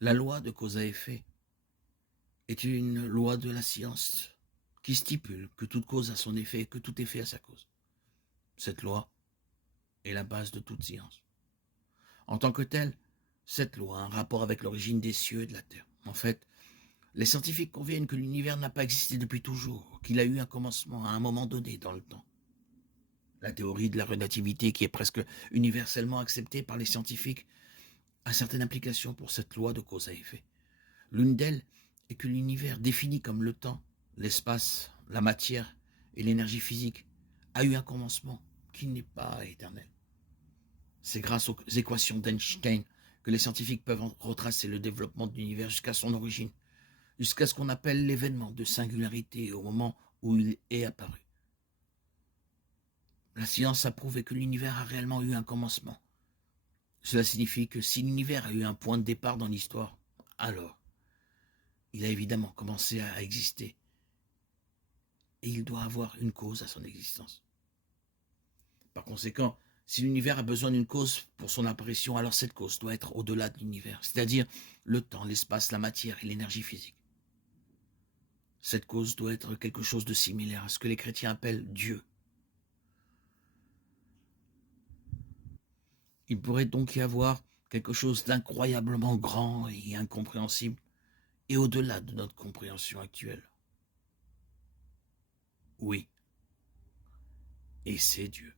La loi de cause à effet est une loi de la science qui stipule que toute cause a son effet et que tout effet a sa cause. Cette loi est la base de toute science. En tant que telle, cette loi a un rapport avec l'origine des cieux et de la terre. En fait, les scientifiques conviennent que l'univers n'a pas existé depuis toujours, qu'il a eu un commencement à un moment donné dans le temps. La théorie de la relativité, qui est presque universellement acceptée par les scientifiques, a certaines implications pour cette loi de cause à effet. L'une d'elles est que l'univers, défini comme le temps, l'espace, la matière et l'énergie physique, a eu un commencement qui n'est pas éternel. C'est grâce aux équations d'Einstein que les scientifiques peuvent retracer le développement de l'univers jusqu'à son origine, jusqu'à ce qu'on appelle l'événement de singularité au moment où il est apparu. La science a prouvé que l'univers a réellement eu un commencement. Cela signifie que si l'univers a eu un point de départ dans l'histoire, alors il a évidemment commencé à exister et il doit avoir une cause à son existence. Par conséquent, si l'univers a besoin d'une cause pour son apparition, alors cette cause doit être au-delà de l'univers, c'est-à-dire le temps, l'espace, la matière et l'énergie physique. Cette cause doit être quelque chose de similaire à ce que les chrétiens appellent Dieu. Il pourrait donc y avoir quelque chose d'incroyablement grand et incompréhensible, et au-delà de notre compréhension actuelle. Oui, et c'est Dieu.